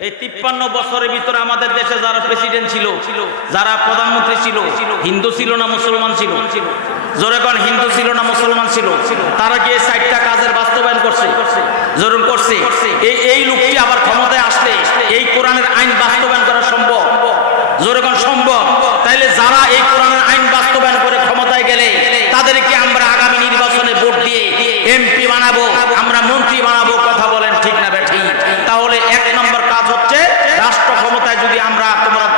এই 53 বছরের ভিতরে আমাদের দেশে যারা প্রেসিডেন্ট ছিল, যারা প্রধানমন্ত্রী ছিল, হিন্দু ছিল না মুসলমান ছিল? জোরে কোন, হিন্দু ছিল না মুসলমান ছিল? তারা কি এই 4টা কাজের বাস্তবায়ন করছে? জোরে করছে। এই লোকটি আবার ক্ষমতায় আসলে এই কোরআনের আইন বাস্তবায়ন করা সম্ভব? জোরে কোন সম্ভব। তাইলে যারা এই কোরআনের আইন বাস্তবায়ন করে ক্ষমতায় গেলে তাদেরকে আমরা আগামী নির্বাচনে ভোট দিয়ে এমপি বানাবো, আমরা মন্ত্রী বানাবো, কথা বলেন ঠিক না বেঠিক? তাহলে 1 নম্বর কাজ হচ্ছে রাষ্ট্র ক্ষমতায় যদি আমরা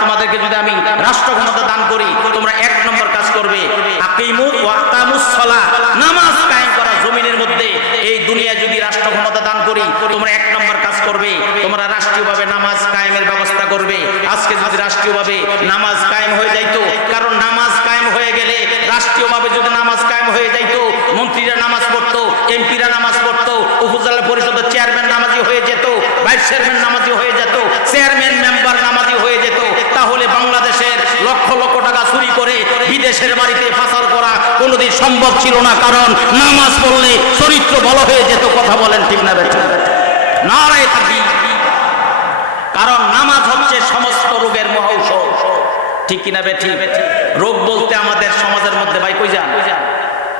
তোমাদেরকে যদি আমি রাষ্ট্র ক্ষমতা দান করি, তোমরা 1 নম্বর কাজ করবে আকিমুস ওয়া আকামুস সালাহ, নামাজ কায়েম করা। জমিনের মধ্যে এই দুনিয়া যদি রাষ্ট্র ক্ষমতা দান করি, তোমরা 1 নম্বর কাজ করবে, তোমরা রাষ্ট্রীয়ভাবে নামাজ কায়েমের ব্যবস্থা করবে। আজকে যদি রাষ্ট্রীয়ভাবে নামাজ কায়েম হয়ে যাইতো, কারণ নামাজ কায়েম হয়ে গেলে রাষ্ট্রীয়ভাবে যদি নামাজ কায়েম হয়ে যাইতো, মন্ত্রীরা নামাজ পড়তো, এমপিরা নামাজ পড়তো, উপজেলা পরিষদের চেয়ারম্যান নামাজি হয়ে যেত, ভাইস চেয়ারম্যান নামাজি হয়ে যেত, চেয়ারম্যান মেম্বার নামাজি হয়ে যেত, তাহলে বাংলাদেশের লক্ষ লক্ষ টাকা চুরি করে বিদেশের বাড়িতে পাচার করা কোনোদিন সম্ভব ছিল না, কারণ নামাজ পড়লে চরিত্র ভালো হয়ে যেত। কথা বলেন ঠিক না বেঠিক? নারায়ে তাকবীর। কারণ নামাজ হচ্ছে সমস্ত রোগের মহৌষধ, ঠিক কিনা বেঠিক? রোগ বলতে আমাদের সমাজের মধ্যে, ভাই কই যান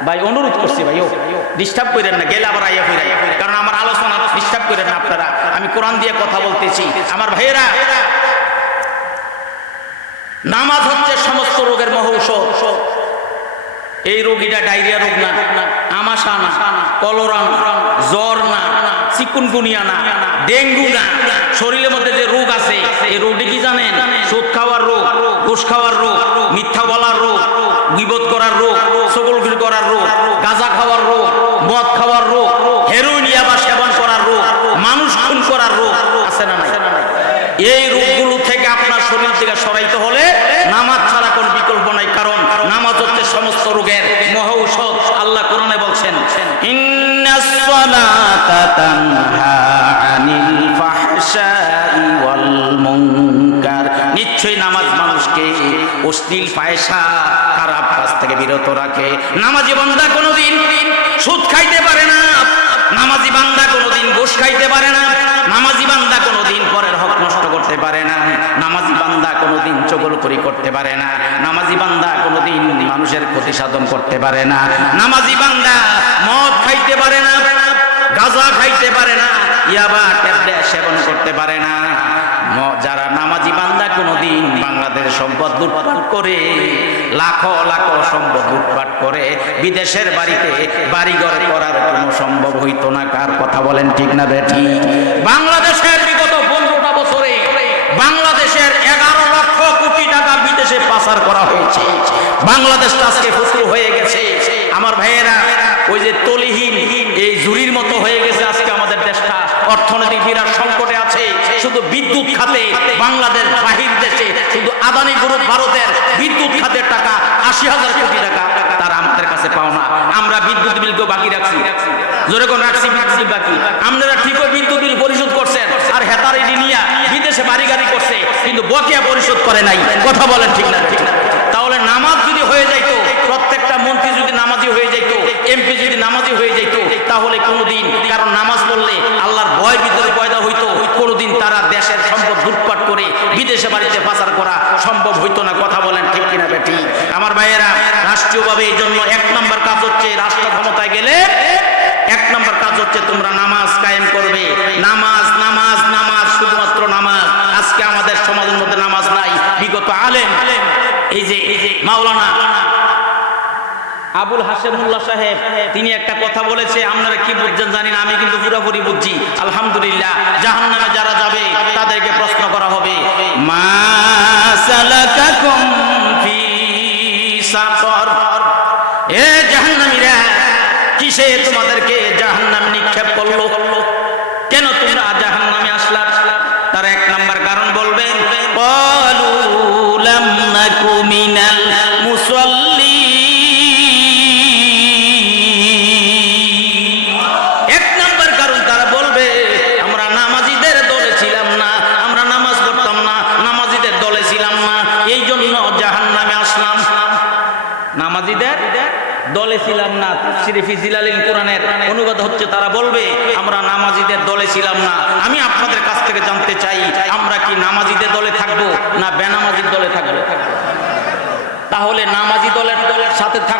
ভাই, অনুরোধ করছি ভাই, ও ডিস্টার্ব করেন না, গেলে আবার আইয়া ফিরাই, কারণ আমার আলোচনা ডিস্টার্ব করেন না আপনারা, আমি কোরআন দিয়ে কথা বলতেছি। আমার ভাইয়েরা, নামাজ হচ্ছে সমস্ত রোগের মহৌষধ। এই রোগীটা ডায়রিয়া রোগ না, আমাশা না, কলেরা না, জ্বর না, চিকুনগুনিয়া না, ডেঙ্গু না, শরীরের মধ্যে যে রোগ আছে এই রোগটি কি জানেন? সুদ খাওয়ার রোগ, ঘুষ খাওয়ার রোগ, মিথ্যা বলার রোগ, গীবত করার রোগ, চগলখড়ি করার রোগ, গাঁজা খাওয়ার রোগ, মদ খাওয়ার রোগ, হেরোইন ইয়াবা সেবন করার রোগ, মানুষ খুন করার রোগ আছে না নাই? এই রোগগুলো থেকে আপনার শরীর থেকে সরাইতে হলে নামাজ ছাড়া কোন বিকল্প নাই, কারণ নামাজ হচ্ছে সমস্ত রোগের মহৌষধ। আল্লাহ কোরআনে বলছেন, ইন্নাস সালাতা তানহা আনিল ফাহশাই ওয়াল মুনকার, নিশ্চয়ই নামাজ মানুষকে অশ্লীল ফায়সা খারাপ কাজ থেকে বিরত রাখে। নামাজি বান্দা কোনোদিন সুদ খাইতে পারে না, নামাজি বান্দা কোনোদিন ঘুষ খাইতে পারে না, নামাজি বান্দা কোনোদিন পরের হক নষ্ট করতে পারে না, নামাজি বান্দা কোনোদিন চগলখড়ি করতে পারে না, নামাজি বান্দা কোনোদিন মানুষের ক্ষতি সাধন করতে পারে না, নামাজি বান্দা মদ খাইতে পারে না, গাঁজা খাইতে পারে না, ইয়াবা ট্যাবলেট সেবন করতে পারে না। যারা নামাজি বান্দা কোনোদিন বাংলাদেশ সম্পদ লুটপাট করে, লাখো লাখো সম্পদ লুটপাট করে বিদেশের বাড়িতে বাড়িঘর করার কোনো সম্ভব হইতো না। কার কথা বলেন ঠিক না বেঠিক? বাংলাদেশের বিগত 15টা বছরে বাংলাদেশের 11 লক্ষ কোটি টাকা বিদেশে পাচার করা হয়েছে। বাংলাদেশটা আজকে ফসল হয়ে গেছে। আমার ভাইয়েরা, ওই যে তলিহীন এই জুরির মতো হয়ে গেছে আজকে আমাদের দেশটা, অর্থনৈতিক বিরাট সংকটে আছে। শুধু বিদ্যুৎ খাতে বাংলাদেশ বাহির দেশে শুধু আদানি গ্রুপ ভারতের বিদ্যুৎ খাতের টাকা 80,000 কোটি টাকা তারা আমাদের কাছে পাওনা। আমরা বিদ্যুৎ বিলকে বাকি রাখছি, জোরে কোন রাখছি বিদ্যুৎ বাকি। আপনারা ঠিকই বিদ্যুৎ বিল পরিশোধ করছেন, আর হেতার এডি নিয়ে বিদেশে বাড়ি গাড়ি করছে, কিন্তু বকেয়া পরিশোধ করে নাই। কথা বলেন ঠিক না? ঠিক না? তাহলে নামাজ যদি হয়ে যাইতো, প্রত্যেকটা মন্ত্রী যদি নামাজি হয়ে যাইতো, এমপি যদি নামাজি হয়ে যাইতো, তাহলে কোনোদিন, কারণ নামাজ পড়লে আল্লাহর ভয় ভিতরে পয়দা হইতো, কোনোদিন তারা দেশের সম্পদ লুটপাট করে বিদেশে বাড়িতে পাচার করা সম্ভব হইতো না। কথা বলেন ঠিক কিনা বেঠিক? আমার ভাইয়েরা, রাষ্ট্রীয়ভাবে এই জন্য 1 নম্বর কাজ হচ্ছে, রাষ্ট্র ক্ষমতায় গেলে 1 নম্বর কাজ হচ্ছে তোমরা নামাজ কায়েম করবে। নামাজ নামাজ নামাজ, শুধুমাত্র নামাজ। আজকে আমাদের সমাজের মধ্যে নামাজ নাই। বিগত আলেম, এই যে মাওলানা আবুল হাশেমুল্লাহ সাহেব, তিনি একটা কথা বলেছে, আপনারা কি বুঝছেন জানি না, আমি কিন্তু পুরোপুরি বুঝছি। আলহামদুলিল্লাহ, জাহান্নামে যারা যাবে তাদেরকে প্রশ্ন করা হবে, মা সালাকাকুম ফি সাকর, এ জাহান্নামীরা, কিসে তোমাদেরকে জাহান্নামে নিক্ষেপ করলো? কেন তোমরা জাহান্নামে আসলা? তার 1 নম্বর কারণ বলবেন, ক্বালু লাম নাকু মিনাল মুসাল্লি। 1 নম্বর কারণ তারা বলবে, আমরা নামাজিদের দলে ছিলাম না, আমরা নামাজ পড়তাম না, নামাজিদের দলে ছিলাম না, এই জন্য জাহান্নামে আসলাম। নামাজিদের দলে ছিলাম না, তাফসীরে ফি জিলালিল কোরআনের অনুবাদ হচ্ছে, তারা বলবে আমরা নামাজিদের দলে ছিলাম না। আমি আপনাদের কাছ থেকে জানতে চাই,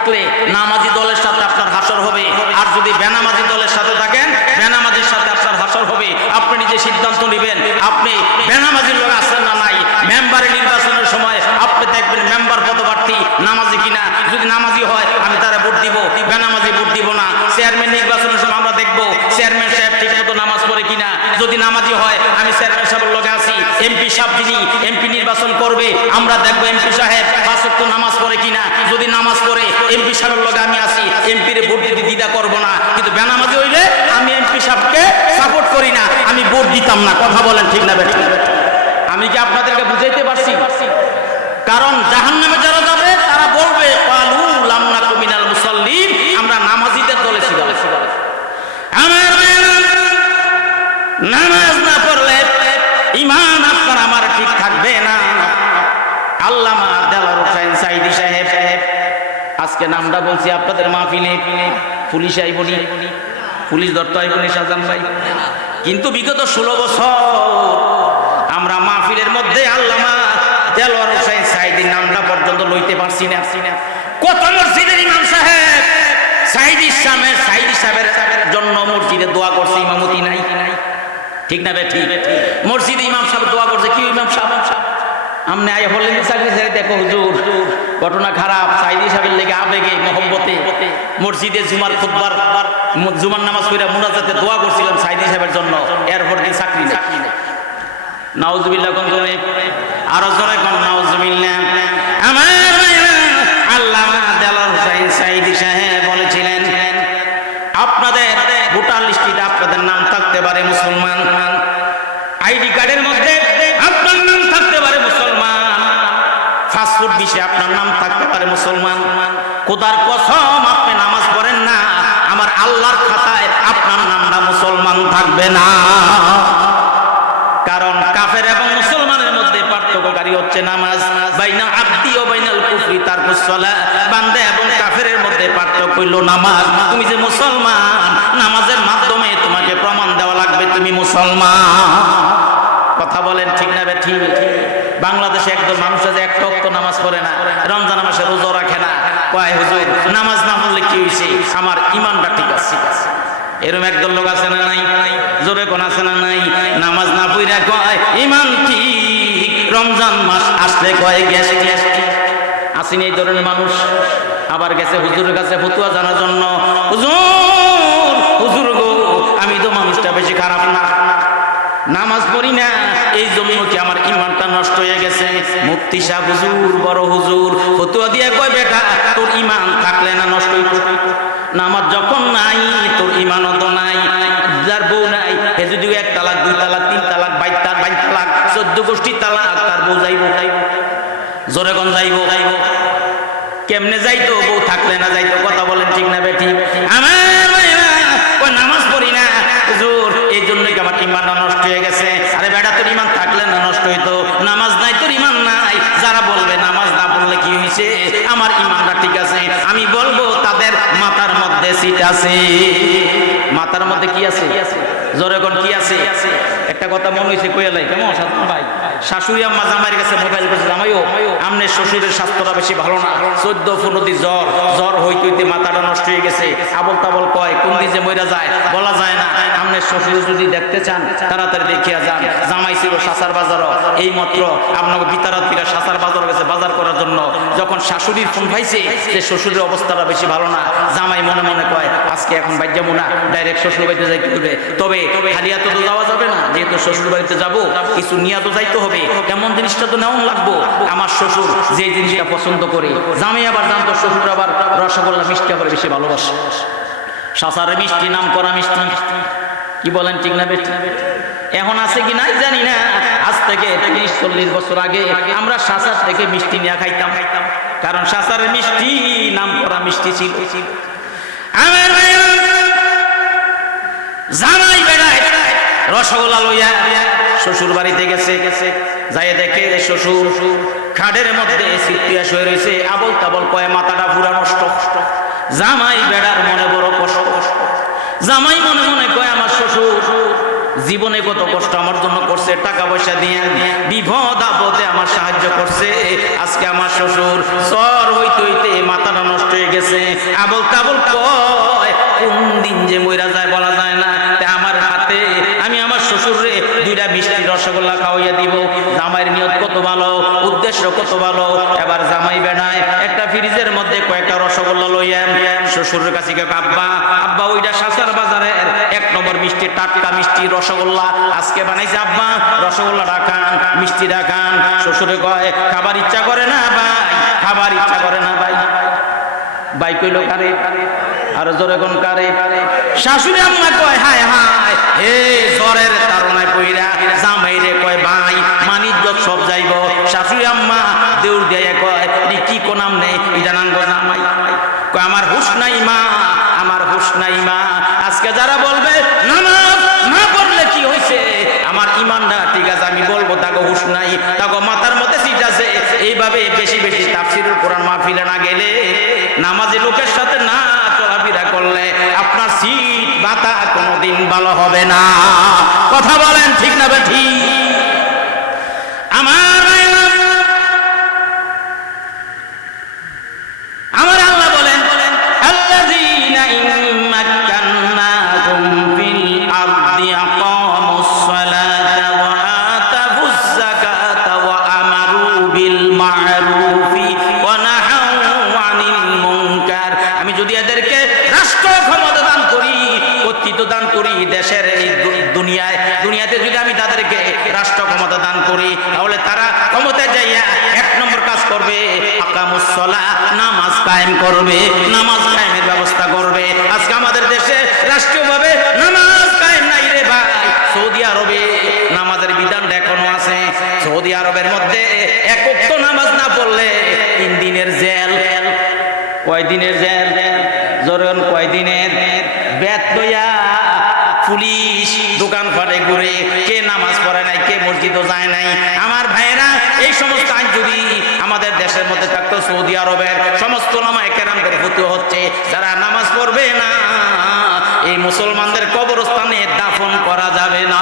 থাকলে নামাজি দলের সাথে আপনার হাসর হবে, আর যদি বেনামাজি দলের সাথে থাকেন বেনামাজির সাথে আপনার হাসর হবে। আপনি নিজে সিদ্ধান্ত নেবেন আপনি বেনামাজির লোক আছেন না নাই। মেম্বারের নির্বাচনের সময় আপনি দেখবেন মেম্বার পদপ্রার্থী নামাজি কিনা, যদি নামাজি হয় আমি তারা ভোট দিব, বেনামাজি ভোট দিব না। চেয়ারম্যান নির্বাচনের সময় আমরা দেখবো চেয়ারম্যান সাহেব ঠিক মতো নামাজ পড়ে কিনা, যদি নামাজি হয় আমি চেয়ারম্যান সাহেবের লগে আছি। এমপি সাহেব যিনি এমপি নির্বাচন করবে আমরা দেখবো এমপি সাহেব 5 ওয়াক্ত নামাজ পড়ে কিনা, যদি নামাজ পড়ে এমপি সাহেবের লগে আমি আছি, এমপির ভোট দিতে দ্বিধা করবো না। কিন্তু বেনামাজি হইলে আমি এমপি সাহেবকে সাপোর্ট করি না, আমি ভোট দিতাম না। কথা বলেন ঠিক না বেঠিক? আমি কি আপনাদেরকে বুঝাইতে পারছি? কারণ জাহান্নামে যারা যাবে তারা বলবে ক্বালু লাম নাকু মিনাল মুসাল্লিন, আমরা নামাজীদের দলে ছিলাম। আমার নামাজ না পড়লে ঈমান আপনার আমার ঠিক থাকবে না। আল্লামা দেওয়ার হোসেন সাইদি সাহেব, আজকে নামটা বলছি আপনাদের মাহফিলে, পুলিশ আইবনি, পুলিশ ধরতে আইবনি শাহজাহান ভাই, কিন্তু বিগত 16 বছর আমরা মাহফিলের মধ্যে আল্লামা দেওয়ার হোসেন সাইদির নামটা পর্যন্ত লইতে পারছি না। কত মসজিদের ইমাম সাহেব সাইদি সাহেবের জন্য মসজিদে দোয়া করছে, ইমামতি নাই, ঠিক না বে ঠিক? মসজিদে ইমাম সাহেব দোয়া করছে, কি ইমাম সাহেব আমনে আয় বললেন চাকরি ছেড়ে দেখো হুজুর ঘটনা খারাপ, সাইদি সাহেবের লেগে আবেগে মহব্বতে মসজিদে জুমার খুতবার জুমার নামাজ পড়া মুনাজাতে দোয়া করছিলাম সাইদি সাহেবের জন্য, এরপর দিয়ে চাকরি নেই। নাউজুবিল্লাহ কোন জোরে, আরো জোরে কোন নাউজুবিল্লাহ। আমার আল্লামা দেওয়ার হোসেন সাইদি সাহেব বলেছিলেন আপনাদের ভোটার লিস্টে আপনাদের নাম থাকতে পারে মুসলমান, আইডি কার্ডের মধ্যে আপনার নাম থাকতে পারে মুসলমান, পাসপোর্ট বিষয়ে আপনার নাম থাকতে পারে মুসলমান, খোদার কসম আপনি নামাজ পড়েন না, আমার আল্লাহর খাতায় আপনার নামটা মুসলমান থাকবে না। কারণ কাফের এবং মুসলমানের মধ্যে পার্থক্যকারী হচ্ছে নামাজ। বাইনা আব্দি ও বাইনাল কুফরি তারকুস সালাহ, বান্দা এবং কাফেরের মধ্যে পার্থক্য হইল নামাজ। তুমি যে মুসলমান, নামাজের মাধ্যমে তোমাকে প্রমাণ দেওয়া লাগবে তুমি মুসলমান। কথা বলেন ঠিক না বে ঠিক? বাংলাদেশে একদল মানুষ আছে এক ওয়াক্ত নামাজ পড়ে না, রমজান মাসে রোজা রাখে না, কয় হুজুর নামাজ না পড়লে কি হইছে, আমার ঈমানটা ঠিক আছে। এরকম একদল লোক আছে না নাই? জোরে কোন আছে না নাই? নামাজ না পড়া কয় ঈমান ঠিক, রমজান মাস আসলে কয় গেছে। আসেনি এই ধরনের মানুষ? আবার গেছে হুজুরের কাছে ফতুয়া জানার জন্য, হুজুর গো আমি তো মানুষটা বেশি খারাপ না, নামাজ পড়ি না, এই জন্য কি আমার ঈমানটা নষ্ট হয়ে গেছে। মুফতি সাহেব হুজুর, বড় হুজুর ফতুয়া দিয়ে কয় বেটা তোর ঈমান থাকলে না নষ্ট হইতো, নামাজ যখন নাই তোর ঈমানও তো নাই। যার বউ নাই হে যদি 1 তালাক 2 তালাক 3 তালাক 22 তালাক 14 গোষ্ঠী তালাক, তার বউ যাইবো, জোরে কোন যাইবো? কেমনে যাইতো? বউ থাকলে না যাইতো। কথা বলেন ঠিক না বেঠি? আমার নামাজ পড়ি না হুজুর এই জন্যই কি আমার ঈমানটা নষ্ট হয়ে গেছে। আরে বেটা তোর ঈমান থাকলে না নষ্ট হইতো, নামাজ নাই তোর ঈমান নাই। যারা বলবে নামাজ না পড়লে কি হইছে, আমার ঈমানটা ঠিক আছে, আমি বলবো তাদের মাথার মধ্যে সিট আছে। মাথার মধ্যে কি আছে? জোরে কোন কি আছে? একটা কথা মনে হইছে কইলাই, কেমন সাধারণ ভাই, শাশুড়ি আম্মা জামাইয়ের কাছে মোবাইল করছে, জামাইও আমনের শ্বশুরের স্বাস্থ্যটা বেশি ভালো না, 14-15 দিন জ্বর হইতে মাথাটা নষ্ট হয়ে গেছে, আবল তাবল কয়, কোন দিন যে মইরা যায় বলা যায় না। আমনের শ্বশুর যদি দেখতে চান তাড়াতাড়ি দেখিয়া যান। জামাই ছিল শাসার বাজারও, এই মাত্র আপনাকে বিতারাত থেকে শাসার বাজার গেছে বাজার করার জন্য। যখন শাশুড়ির ফোন পাইছে যে শ্বশুরের অবস্থাটা বেশি ভালো না, জামাই মনে মনে কয় আজকে এখন বাইর যাবো না, ডাইরেক্ট শ্বশুর বাড়িতে যাইতে হবে। তবে হারিয়া তো যাওয়া যাবে না, যেহেতু শ্বশুর বাড়িতে যাবো কিছু নিয়ে তো যাইতে হবে, এমন জিনিসটা তো নেওয়া লাগবো। আমার শ্বশুর যে জিনিসটা পছন্দ করে, জামাই আবার জানতো শ্বশুর আবার রসগোল্লা মিষ্টি আবার বেশি ভালোবাসে। শাসারে মিষ্টি, নাম করা মিষ্টি, কি বলেন ঠিক না বেটি? এখন আছে কি নাই জানি না, আজ থেকে 30-40 বছর আগে আমরা শাসার থেকে মিষ্টি নিয়ে খাইতাম, কারণ শাসারের মিষ্টি নাম করা মিষ্টি ছিল। আমার জামাই বেড়ায় রসগোল্লা লইয়া শ্বশুর বাড়িতে গেছে, যাই দেখে শ্বশুর খাটের মধ্যে সিটিয়া শুয়ে রয়েছে, আবল তাবল কয়, মাথাটা পুরা নষ্ট। জামাই বেড়ার মনে বড় কষ্ট, জামাই মনে মনে কয় আমার শ্বশুর জীবনে কত কষ্ট আমার জন্য করছে, টাকা পয়সা দিয়ে বিপদ আপদে আমার সাহায্য করছে। আজকে আমার শ্বশুর জ্বর হইতে হইতে মাথাটা নষ্ট হয়ে গেছে, আবল তাবল কয়, কোন দিন যে মইরা যায় বলা যায় না। আমার হাতে আমি আমার শ্বশুরে 2টা মিষ্টি রসগোল্লা খাওয়াইয়া দিব। জামাইয়ের নিয়ত কত ভালো, উদ্দেশ্য কত ভালো। এবার জামাই বেড়ায় একটা ফ্রিজের মধ্যে কয়েকটা রসগোল্লা লইয়া শ্বশুরের কাছে আব্বা আব্বা ওইটা শাসার বাজারের 1 নম্বর মিষ্টি, টাটকা মিষ্টি রসগোল্লা আজকে বানাইছে আব্বা, রসগোল্লা রাখান, মিষ্টি রাখান। শ্বশুরে কয় খাবার ইচ্ছা করে না ভাই, খাবার ইচ্ছা করে না ভাই। ভাই কইল কারে, আর জোরে কোন কারে? শাশুড়ি আম্মা কয় হায় হায়, হে জ্বরের তাড়নায় পইরা জামাইরে কয় ভাই মানিজ্জত সব যাইব। শাশুড়ি আম্মা দেউর দিয়ে কয় কি কোনাম নেই এটা নাঙ্গ জামাই। কয় আমার হুশ নাই মা, আমার হুশ নাই মা। আজকে যারা বলবে নামাজ না পড়লে কি হইছে, আমার ইমান না ঠিক আছে, আমি বলবো তাকে হুশ নাই, তাকে মাথার মধ্যে সিট আছে। এইভাবে বেশি বেশি তাফসীরুল কোরআন মাহফিলে না গেলে, নামাজি লোকের সাথে না চলাফেরা করলে আপনার সিট মাথা কোনোদিন ভালো হবে না। কথা বলেন ঠিক না ঠিক? আমার আল্লাহ বলেন আল্লাযীনা ইম্মাক্কান্নাহুম ফিল আরদি আকামুস সালাতা ওয়া আতাবুজ যাকাতা ওয়া আমারু বিল মা'রুফি ওয়া নাহাউ আনিল মুনকার। আমি যদি এদেরকে রাষ্ট্র ক্ষমতা দান করি, কর্তৃত্ব দান করি দেশের এই দুনিয়াতে যদি আমি তাদেরকে রাষ্ট্র ক্ষমতা দান করি, তাহলে তারা ক্ষমতায় যাইয়া 1 নম্বর কাজ করবে আকামুস সালাহ, নামাজ কায়েম করবে, নামাজ কায়েমের ব্যবস্থা করবে। আজকে আমাদের দেশে রাষ্ট্রীয়ভাবে নামাজ কায়েম নাই রে ভাই। সৌদি আরবে নামাজের বিধান এখনো আছে। সৌদি আরবের মধ্যে 1 ওয়াক্ত নামাজ না পড়লে 3 দিনের জেল। কয় দিনের জেল? জরুন কয় দিনের? বেত লইয়া পুলিশ দোকান ফাটে ঘুরে, কে নামাজ পড়ে নাই, কে মসজিদও যায় নাই। আমার ভাইয়েরা, এই সমস্ত আইন যদি আমাদের দেশের মধ্যে থাকতো, সৌদি আরবের সমস্ত ওলামায়ে কেরামদের ফতোয়া হচ্ছে যারা নামাজ পড়বে না, এই মুসলমানদের কবরস্থানে দাফন করা যাবে না,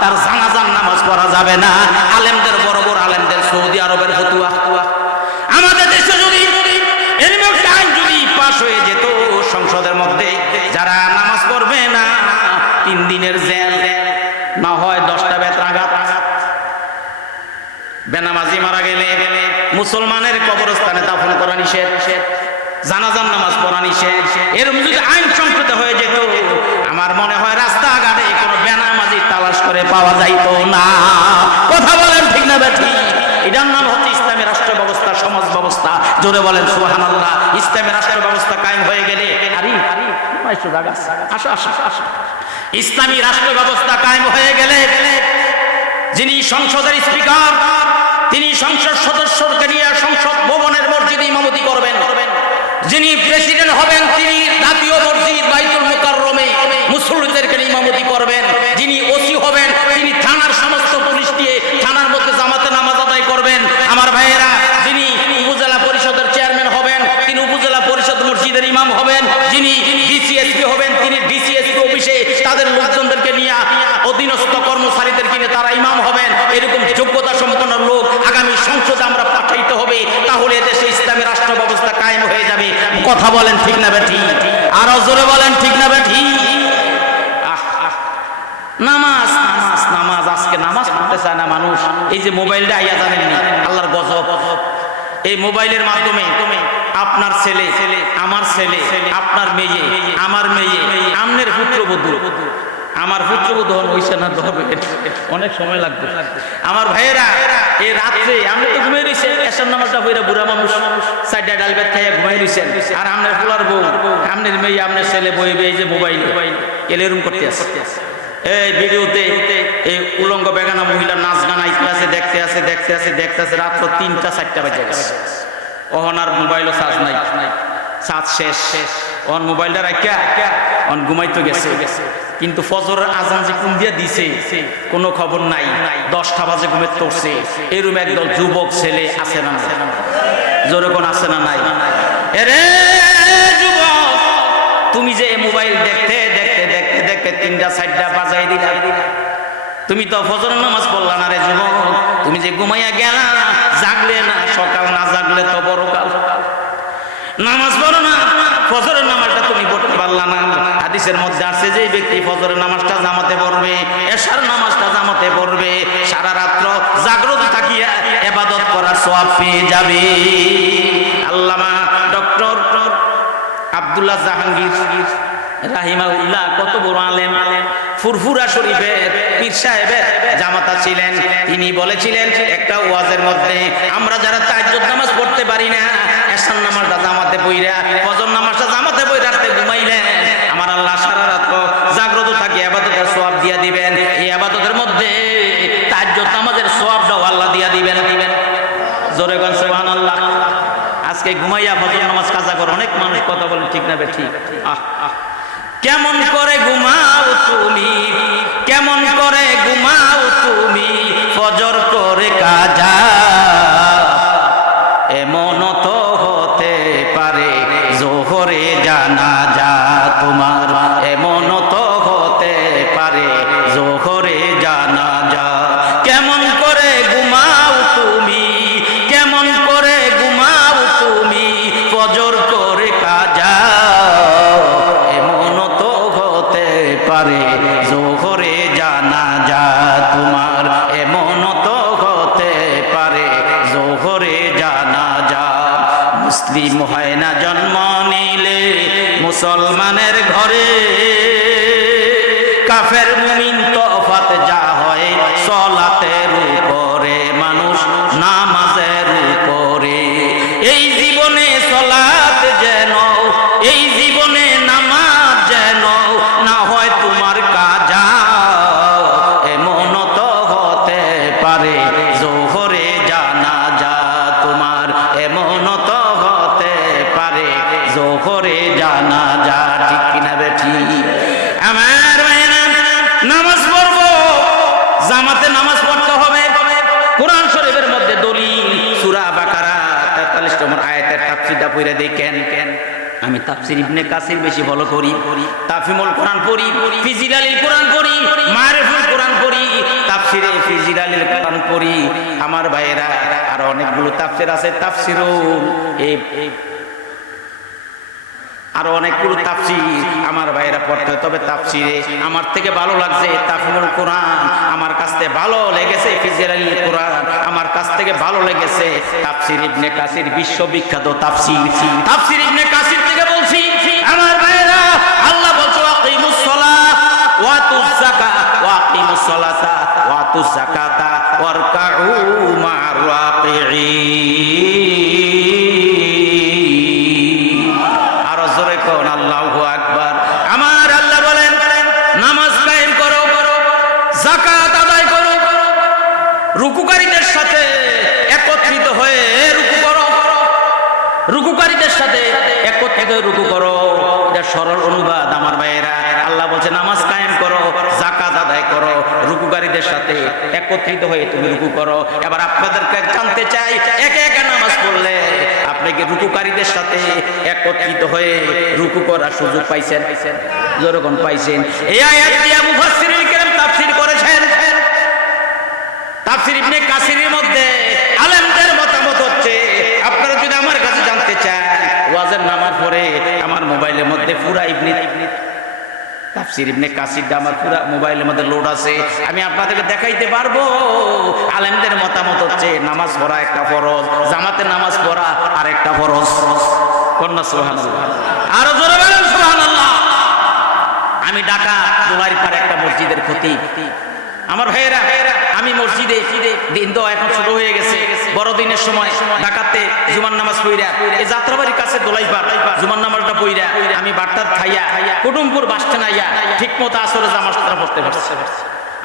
তার জানাজার নামাজ পড়া যাবে না। আলেমদের, বড় বড় আলেমদের সৌদি আরবের ফতোয়া। আমাদের দেশে যদি এরকম একটা আইন যদি পাশ হয়ে যেত সংসদের মধ্যে, যারা নামাজ পড়বে না 3 দিনের জেল, না হয় 10টা বেত্রাঘাত। বেনামাজি মারা গেলে মুসলমানের কবরস্থানে দাফন করা নিষেধ, জানাজার নামাজ পড়া নিষেধ। এরকম যদি আইন সংশোধন হয়ে যেত, আমার মনে হয় রাস্তাঘাটে কোনো বেনামাজি তালাশ করে পাওয়া যাইতো না। কথা বলেন ঠিক না ঠিক? এটার নাম হচ্ছে ইসলামী রাষ্ট্র ব্যবস্থা, সমাজ ব্যবস্থা। জোরে বলেন সুবহানাল্লাহ। ইসলামী রাষ্ট্র ব্যবস্থা কায়েম হয়ে গেলে, ইসলামী রাষ্ট্র ব্যবস্থা কায়েম হয়ে গেলে যিনি সংসদের স্পিকার, তিনি সংসদ সদস্যকে নিয়ে সংসদ ভবনের মসজিদে ইমামতি করবেন। যিনি প্রেসিডেন্ট হবেন, তিনি জাতীয় মসজিদ বাইতুল মুকাররমে মুসল্লিদেরকে ইমামতি করবেন। যিনি ওসি হবেন, তিনি থানার সমস্ত পুলিশ দিয়ে থানার মধ্যে জামাতে নামাজ আদায় করবেন। আমার ভাইয়েরা, যিনি উপজেলা পরিষদের চেয়ারম্যান হবেন, তিনি উপজেলা পরিষদ মসজিদের ইমাম হবেন। যিনি ডিসিএসপি হবেন, তিনি ডিসিএসপি অফিসে তাদের লোকজনদেরকে নিয়ে অধীনস্থ কর্মচারীদেরকে নিয়ে তারা ইমাম হবেন। এরকম যোগ্যতা সম্পন্ন লোক আগামী সংসদে আমরা পাঠাইতে হবে, তাহলে দেশে ইসলামী রাষ্ট্র ব্যবস্থা কায়েম হয়ে যাবে। কথা বলেন ঠিক না বেঠি? আরো জোরে বলেন ঠিক না বেঠি? নামাজ নামাজ নামাজ, আজকে নামাজ পড়তে চায় না মানুষ। এই যে মোবাইলটা আইয়া, জানেননি আল্লাহর গজব। এই মোবাইলের মাধ্যমে আপনার ছেলে, আমার ছেলে, আপনার মেয়ে, আমার মেয়ে, আমনের পুত্রবধূ, আমার পুত্রবধূ হইছে না, অনেক সময় লাগবে। আমার ভাইয়েরা, এই রাত্রে আপনি তো ঘুমিয়ে রয়েছেন, এসব নামাজটা হইরা বুড়া মানুষ 4টা ডাল ভাত খাইয়া ঘুমিয়ে রয়েছেন, আর আপনার ফুলার বউ, আপনার মেয়ে, আপনার ছেলে বইবে এই যে মোবাইল এলেরুম করতে আসে। এই ভিডিওতে এই উলঙ্গ বেগানা মহিলা নাচ গান আইতে আছে, দেখতে আছে, দেখতে আছে, দেখতে আছে, রাত্র 3টা 4টা বাজে গেছে। ওহনার মোবাইলও চার্জ নাই, চার্জ শেষ। ওহন মোবাইলটা রাখিয়া অন ঘুমাইতে গেছে, কিন্তু ফজরের আজান যে কোন দিয়া দিছে কোনো খবর নাই। 10টা বাজে ঘুমে পড়ছে। এরকম একদল যুবক ছেলে আছে না? জোরে কোন আছে না নাই? এরে যুবক, তুমি যে মোবাইল দেখতে দেখতে দেখতে দেখতে 3টা 4টা বাজাই দিলা, তুমি তো ফজরের নামাজ পড়লা না রে যুবক, তুমি যে ঘুমাইয়া গেলা, জাগলে না, সকাল না জাগলে তো বড় কাল। নামাজ পড়ো না, ফজরের নামাজটা তুমি পড়তে পারলা না। হাদিসের মধ্যে আছে যে ব্যক্তি ফজরের নামাজটা জামাতে পড়বে, এশার নামাজটা জামাতে পড়বে, সারা রাত্র জাগ্রত থাকিয়া ইবাদত করার সওয়াব পেয়ে যাবে। আল্লামা ডক্টর আব্দুল্লাহ জাহাঙ্গীর রাহিমাহুল্লাহ কত বড় আলেম, ফুরফুরা শরীফের পীর সাহেবের জামাতা ছিলেন। তিনি বলেছিলেন একটা ওয়াজের মধ্যে, আমরা যারা তাহাজ্জুদ নামাজ পড়তে পারি না, এশার নামাজটা জামাতে পড়িয়া, ফজর নামাজটা জামাতে পড়িয়া রাতে ঘুমাইলেন, আমার আল্লাহ সারা রাত জাগ্রত থাকি ইবাদতের সওয়াব দিয়া দিবেন। এই ইবাদতের মধ্যে তাহাজ্জুদ নামাজের সওয়াবটাও আল্লাহ দিয়া দিবেন। জোরে বলেন সুবহানাল্লাহ। আজকে ঘুমাইয়া ফজর নামাজ কাজা করে অনেক মানুষ কথা বলেন, ঠিক না ঠিক? কেমন করে ঘুমাও তুমি, কেমন করে ঘুমাও তুমি, ফজর করে কাজা, এমন তো হতে পারে জোহরে জানাজা তোমার, এমন তো হতে পারে জোহরে জানাজা। কেমন করে ঘুমাও তুমি, কেমন করে ঘুমাও তুমি, ফজর করে কাজা, এমন তো হতে পারে জোহরে জানাজা তোমার, এমন তো হতে পারে জোহরে জানাজা। মুসলিম হয় না জন্ম নিলে মুসলমানের ঘরে, কাফের মুমিন তফাত যা হয় সলাতের উপরে, মানুষ নামাজের উপরে। এই জীবনে সলাত যেন, এই জীবনে নামাজ যেন না হয় তোমার কাজা, এমন তো হতে পারে জোহরে জানাজা তোমার, এমন তো হতে পারে জোহরে জানাজা। ঠিক কিনা বেঠি? আমার ভাইরা, নামাজ পড়বো, জামাতে নামাজ পড়তে হবে। কোরআন শরীফের মধ্যে দলিল সূরা বাকারা 43 নম্বর আয়াতের তাফসীরটা পড়ে দেখেন। আমি তাফসীর ইবনে কাসির বেশি ফলো করি, তাফহিমুল কোরআন পড়ি, ফিজিলালিল কোরআন পড়ি, মারিফুল কোরআন পড়ি, তাফসীরে ফিজিলালিল কোরআন পড়ি। আমার ভাইয়েরা আর অনেকগুলো তাফসীর আছে, তাফসীরুল এই আরো অনেকগুলো তাফসীর আমার ভাইয়েরা পড়তে হয়। তবে তাফসীরে আমার থেকে ভালো লাগছে তাফহিমুল কোরআন, আমার কাছ থেকে ভালো লেগেছে ফিজিলালিল কোরআন, আমার কাছ থেকে ভালো লেগেছে তাফসীর ইবনে কাসির, বিশ্ববিখ্যাত তাফসীর। তাফসীর ইবনে কাসির থেকে বলছি আমার ভাইয়েরা, আল্লাহ বলছে ওয়াকিমুস সালাত ওয়াতুজ যাকাত, ওয়াকিমুস সালাতা ওয়াতুজ যাকাতা ওয়ারকাউ মা'আর রাকিঈন। আরো জোরে কোন আল্লাহু আকবার। আমার আল্লাহ বলেন নামাজ কায়েম করো, যাকাত আদায় করো, রুকুকারীদের সাথে একত্রিত হয়ে রুকু করো, রুকুকারীদের সাথে একত্রিত রুকু করো। এটা সরল অনুবাদ আমার ভাইয়েরা। আল্লাহ বলছে নামাজ কায়েম করো, যাকাত আদায় করো, রুকুকারীদের সাথে একত্রিত হয়ে তুমি রুকু করো। এবার আপনাদেরকে জানতে চাই, একে একে নামাজ পড়লে আপনি কি রুকুকারীদের সাথে একত্রিত হয়ে রুকু করার সুযোগ পাইছেন? যেরকম পাইছেন। এই আয়াত দিয়ে মুফাসসিরিন কিরাম তাফসীর করেছেন। তাফসীর ইবনে কাসিরের মধ্যে আলেমদের মতামত হচ্ছে, আপনারা যদি আমার কাছে জানতে চান, ওয়াজের নামাজ পড়ে আমার মোবাইলের মধ্যে পুরা ইবনে তাফসীর ইবনে কাসিরটা আমার পুরা মোবাইলের মধ্যে লোড আছে, আমি আপনাদেরকে দেখাইতে পারবো। আলেমদের মতামত হচ্ছে নামাজ পড়া একটা ফরজ, জামাতে নামাজ পড়া আর একটা ফরজ। কন্যা সুবহানাল্লাহ, আরো জোরে বলেন সুবহানাল্লাহ। আমি ঢাকা দুলাইরপাড়ে একটা মসজিদের খতিব। আমার ভাইয়েরা, আমি মসজিদে দিন তো এখন শুরু হয়ে গেছে, বড়দিনের সময় ঢাকাতে জুমার নামাজ পড়িয়া, এই যাত্রাবাড়ির কাছে দোলাইপাড় জুমার নামাজটা পড়িয়া আমি বাট্টা খাইয়া কুটুমপুর বাস স্ট্যান্ড আইয়া ঠিক মতো আসরে জামাতটা পড়তে পারছি।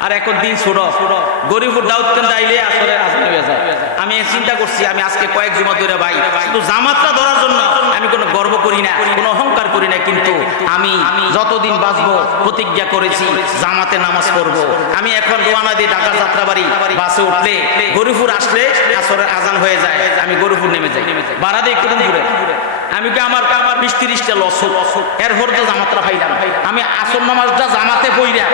আর এখন দিন ছোট, গরিবপুর দাউদকান্দি আইলে আসরে আজান হয়ে যায়। আমি চিন্তা করছি, আমি আজকে কয়েক জুমা ধরে ভাই শুধু জামাতটা ধরার জন্য আমি কোনো গর্ব করি না, কোনো অহংকার করি না, কিন্তু আমি যতদিন বাঁচবো প্রতিজ্ঞা করেছি জামাতে নামাজ পড়বো। আমি এখন রওনা দিয়ে ঢাকা যাত্রাবাড়ি বাসে উঠলে গরিবপুর আসলে আসরের আজান হয়ে যায়, আমি গরিবপুর নেমে যাই, বাড়া দিই কুটুমপুরে। আমি কি আমার 20-30টা লস এরপর তো জামাতরা পাইলাম আমি আসর নামাজটা জামাতে পইরা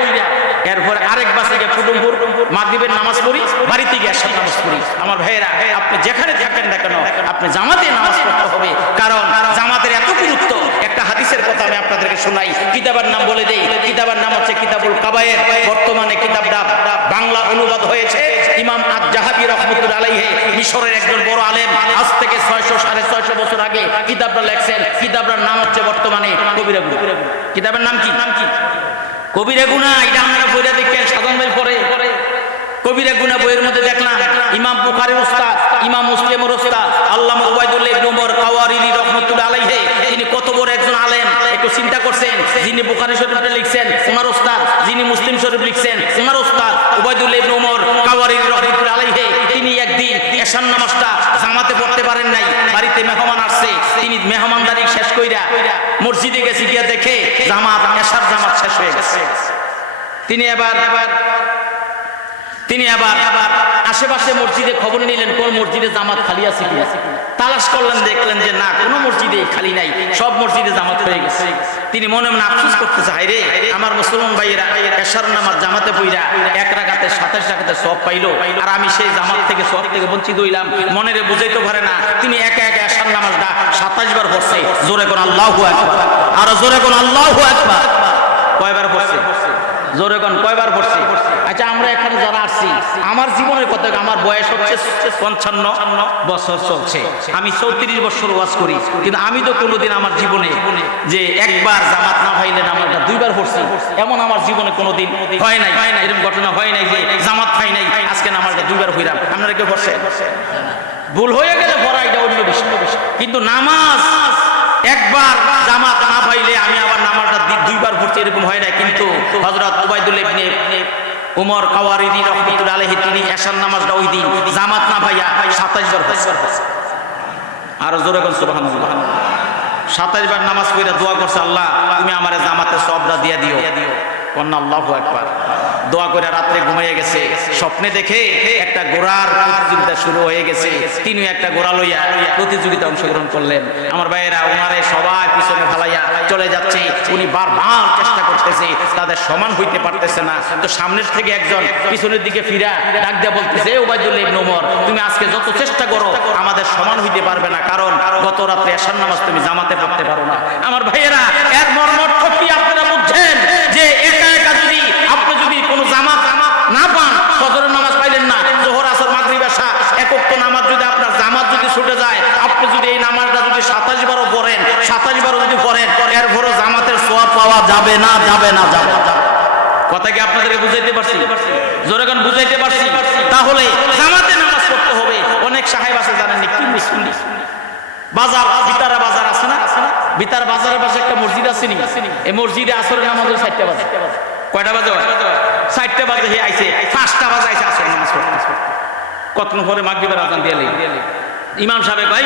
এরপর আরেক বাসে গিয়ে কুটুমপুর মাগরিবের নামাজ পড়ি বাড়িতে গিয়ে এশার নামাজ পড়ি। আমার ভাইয়েরা আপনি যেখানে থাকেন না কেন আপনি জামাতে নামাজ পড়তে হবে, কারণ জামাতের এত গুরুত্ব। একটা হাদিসের কথা আমি আপনাদেরকে শোনাই, কিতাবের নাম বলে দেই। কিতাবের নাম হচ্ছে কিতাবুল কাবায়ের। বর্তমানে কিতাবটা বাংলা অনুবাদ হয়েছে ইমাম আয-যাহাবী রাহমাতুল্লাহি আলাইহি, মিশরের একজন বড় আলেম, আজ থেকে 600-650 বছর আগে কিতাবটা লেখছেন। কিতাবটার নাম হচ্ছে বর্তমানে কবিরা গুনাহ। কিতাবের নাম কি? কবিরা গুনাহ। এটা আমরা পড়ে দেখেন সাধারণ ভাই পড়ে কবিরা গুনাহ বইয়ের মধ্যে দেখলাম ইমাম বুখারীর উস্তাদ, ইমাম মুসলিমের উস্তাদ আল্লামা উবাইদুল্লাহ ইবনে উমর কাওয়ারিরি রাহমাতুল্লাহি আলাইহি, তিনি কত বড় একজন আলেম একটু চিন্তা করছেন। যিনি বুখারী শরীফটা লিখছেন ওনার উস্তাদ, যিনি মুসলিম শরীফ লিখছেন ওনার উস্তাদ উবাইদুল্লাহ ইবনে উমর কাওয়ারিরি রাহমাতুল্লাহি আলাইহি। তিনি একদিন এশার নামাজটা জামাতে পড়তে পারেন নাই, বাড়িতে মেহমান আসছে, তিনি মেহমানদারি শেষ কইরা মসজিদে গেছে, গিয়া দেখে জামাত এশার জামাত শেষ হয়ে গেছে। তিনি আবার আশেপাশে মসজিদে খবর নিলেন কোন মসজিদে জামাত খালি আছে কিনা। তালাশ করলেন, দেখলেন যে না, কোনো মসজিদে খালি নাই, সব মসজিদে জামাত হয়ে গেছে। তিনি মনে মনে আফসোস করতেছে, হায় রে আমার মুসলমান ভাইয়েরা এশার নামাজ জামাতে পড়া 1 রাকাতে 27 রাকাতে সওয়াব পাইলো, আর আমি সেই জামাত থেকে সওয়াব থেকে বঞ্চিত হইলাম। মনেরে বুঝাইতে পারে না, তিনি একা একা এশার নামাজটা 27 বার পড়ছে। জোরে কোন আল্লাহু আকবার, আর জোরে কোন আল্লাহু আকবার। কয়বার পড়ছে? জোরে কোন কয়বার পড়ছে? আচ্ছা, আমরা এখানে যারা আসছি, আমার জীবনের কথা, আমার বয়স হচ্ছে 55 বছর চলছে, আমি 34 বছর ওয়াজ করি, কিন্তু আমি তো কোনোদিন আমার জীবনে যে একবার জামাত না পাইলে নামাজটা 2 বার পড়ছি এমন আমার জীবনে কোনোদিন হয় নাই। এরকম ঘটনা হয় নাই যে জামাত পাই নাই আজকে নামাজটা 2 বার পড়লাম। আপনারা কেউ পড়ছে? ভুল হয়ে গেলে পড়া এটা অন্য বিষয়, কিন্তু নামাজ একবার জামাত না পাইলে আমি আবার নামাজটা 2 বার পড়ছি এরকম হয় না। কিন্তু হযরত উবাইদুল্লাহ ইবনে উমর কাওয়ারিরি রাহমাতুল্লাহি আলাইহি তিনি এশার নামাজটা ওই দিন জামাত না পাইয়া 27 বার পড়ছে। আর জোরে কোন সুবহানাল্লাহ। 27 বার নামাজ পড়ে দোয়া করছে, আল্লাহ তুমি আমারে জামাতের সওয়াবটা দিয়ে দিও। কন্না আল্লাহু আকবার। দোয়া করে রাত্রে ঘুমিয়ে গেছে, স্বপ্নে দেখে একটা ঘোড়ার প্রতিযোগিতা শুরু হয়ে গেছে। তিনিও একটা ঘোড়া লইয়া প্রতিযোগিতা অংশগ্রহণ করলেন। আমার ভাইয়েরা ওনারে সবাই পিছনে ফালাইয়া চলে যাচ্ছে, উনি বারবার চেষ্টা করতেছে, তাদের সমান হইতে পারতেছে না। তো সামনের থেকে একজন পিছনের দিকে ফিরা ডাক দিয়া বলতেছে, উবাইদুল্লাহ ইবনে উমর তুমি আজকে যত চেষ্টা করো আমাদের সমান হইতে পারবে না, কারণ গত রাত্রে এশার নামাজ তুমি জামাতে পড়তে পারো না। আমার ভাইয়েরা এর মর্মার্থ কি আপনারা বুঝছেন? যে একা একা যদি আপনি যদি কোনো জামাত না পান, ফজরের নামাজ পাইলেন না, জোহর আসর মাগরিব এশা একক তো নামাজ যদি আপনার জামাত যদি ছুটে যায়, আপনি যদি এই নামাজটা যদি 27 বারও পড়েন, 27 বারও যদি পড়েন, এরপরও জামাতের সওয়াব পাওয়া যাবে না, যাবে না, যাবে না। কথা কি আপনাদেরকে বুঝাইতে পারছি? জোরে গান বুঝাইতে পারছি? তাহলে জামাতে নামাজ পড়তে হবে। অনেক সাহেব আছে জানেন কি মুসলিম বাজার, বিতারা বাজার আছে না, বিতার বাজারের পাশে একটা মসজিদ আছে নি, এই মসজিদে আসরের নামাজ 4টা বাজে। কয়টা বাজে? 4টা বাজে। হে আইছে 5টা বাজে আইছে আসরের নামাজ পড়তে। কতক্ষণ পরে মাগরিবের আযান দিয়ে ইমাম সাহেব ভাই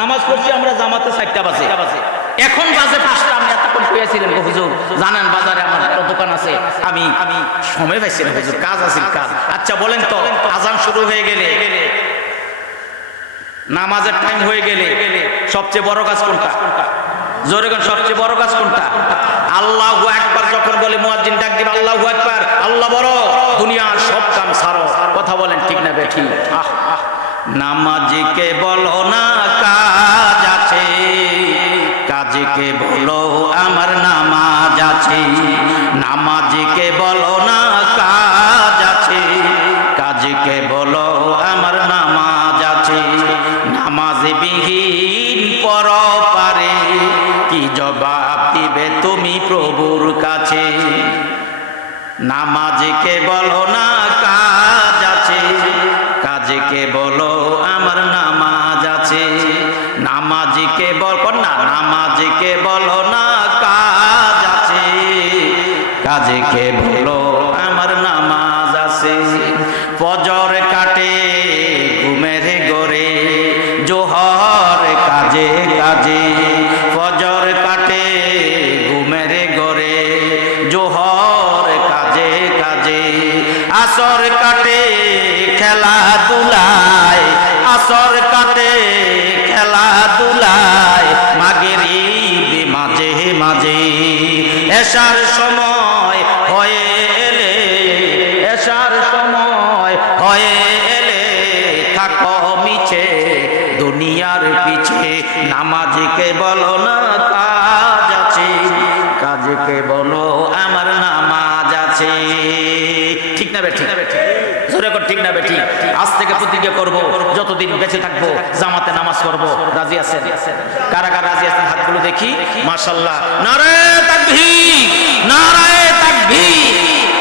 নামাজ পড়ছি আমরা জামাতে 4টা বাজে, এখন বাজে 5টা। আমি এতক্ষণ কইয়াছিলেন হুজুর জানেন বাজারে আমার দোকান আছে, আমি সময় পাইছি না হুজুর, কাজ আছে কাজ। আচ্ছা বলেন তো, আযান শুরু হয়ে গেলে, নামাজের টাইম হয়ে গেলে সবচেয়ে বড় কাজ কোনটা? জোরে কোন সবচেয়ে বড় কাজ কোনটা? আল্লাহু আকবার যখন বলে মুয়াজ্জিন ডাক দিবে আল্লাহু আকবার, আল্লাহ বড়, দুনিয়ার সব কাম ছাড়ো। কথা বলেন ঠিক না বেঠি? নামাজকে বলো না কাজ আছে, কাজকে বলো আমার নামাজ আছে। নামাজকে বলো না কাজ আছে, কাজকে বলো আমার নামাজ আছে। নামাজ বিহীন পরপারে কি জবাব দিবে তুমি প্রভুর কাছে? নামাজকে বলো না কাজ আছে, কাজকে বলো আমার নামাজ আছে। নামাজকে বলো না, নামাজকে বলো না কাজ আছে, কাজকে বলো আমার নামাজ আছে। ফজর কাটে ঘুমের ঘরে, জোহর কাজে কাজে। ফজর কাটে ঘুমের ঘরে, জোহর কাজে কাজে। আসর কাটে খেলাধুলায়, আসর কাটে খেলাধুলায়। এশার সময় হয়ে এলে, এশার সময় হয়ে এলে থাকো মিছে দুনিয়ার পিছে, নামাজকে বলো না কাজ আছে, কাজকে বলো আমার নামাজ আছে। ঠিক না বেঠিক? জোরে কর ঠিক না বেঠিক? আজ থেকে প্রতিজ্ঞা করব, যতদিন বেঁচে থাকবো জামাতে নামাজ পড়বো। রাজি আছেন? কারা কারা রাজি আছেন হাতগুলো দেখি। মাশাআল্লাহ, নারায়ে তাকবীর, নারায়ে তাকবীর।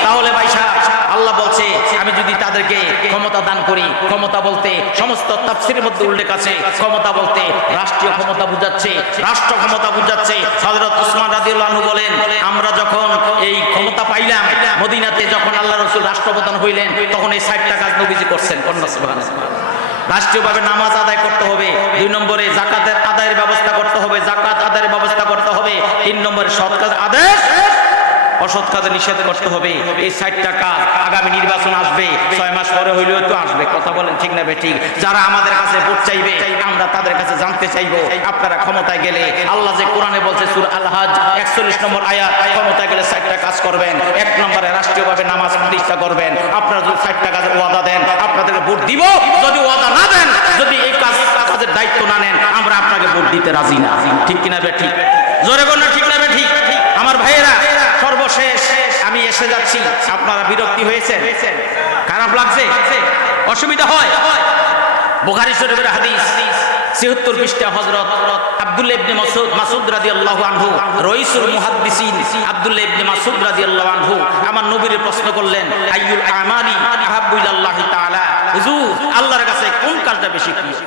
তাহলে ভাই সাহেব, আল্লাহ বলছে আমি যদি তাদেরকে ক্ষমতা দান করি, ক্ষমতা বলতে সমস্ত তাফসীরের মধ্যে উল্লেখ আছে, ক্ষমতা বলতে রাষ্ট্রীয় ক্ষমতা বুঝাচ্ছে, রাষ্ট্র ক্ষমতা বুঝাচ্ছে। হযরত ওসমান রাদিয়াল্লাহু আনহু বলেন, আমরা যখন এই ক্ষমতা পাইলাম মদিনাতে, যখন আল্লাহ রাসূল রাষ্ট্রপ্রধান হইলেন, তখন এই 60টা কাজ নবীজি করছেন। সুবহানাল্লাহ। রাষ্ট্রীয়ভাবে নামাজ আদায় করতে হবে, 2 নম্বরে যাকাতের আদায়ের ব্যবস্থা করতে হবে, যাকাত আদায়ের ব্যবস্থা করতে হবে, 3 নম্বরে সৎ কাজ আদেশ, অসৎ কাজে নিষেধ করতে হবে। এই 60টা কাজ আগামী নির্বাচন আসবে, 6 মাস পরে হইলেও তো আসবে। কথা বলেন ঠিক না বেঠিক? যারা আমাদের কাছে ভোট চাইবে, আমরা তাদের কাছে জানতে চাইবো আপনারা ক্ষমতায় গেলে, আল্লাহ যে কোরআনে বলছে সূরা আল হজ 41 নম্বর আয়াত, ক্ষমতায় গেলে 60টা কাজ করবেন। 1 নম্বরে রাষ্ট্রীয়ভাবে নামাজ প্রতিষ্ঠা করবেন। আপনারা যদি 60টা কাজের ওয়াদা দেন, আপনাদেরকে ভোট দিব। যদি ওয়াদা না দেন, যদি এই কাজের দায়িত্ব না নেন, আমরা আপনাকে ভোট দিতে রাজি না। ঠিক কিনা বেঠিক? জোরে বল না ঠিক না বেঠিক? আমার ভাইয়েরা, সর্বশেষ আমি এসে যাচ্ছি। আপনারা বিরক্তি হয়েছেন? খারাপ লাগছে? অসুবিধা হয়? বুখারী শরীফের হাদিস ৭৬ পৃষ্ঠা, হযরত আব্দুল্লাহ ইবনে মাসউদ রাদিয়াল্লাহু আনহু, রাইসুল মুহাদ্দিসিন আব্দুল্লাহ ইবনে মাসউদ রাদিয়াল্লাহু আনহু আমার নবীর প্রশ্ন করলেন, আইয়ুল আমালি আহাব্বু ইলাল্লাহি তাআলা, হুজুর আল্লাহর কাছে কোন কাজটা বেশি প্রিয়?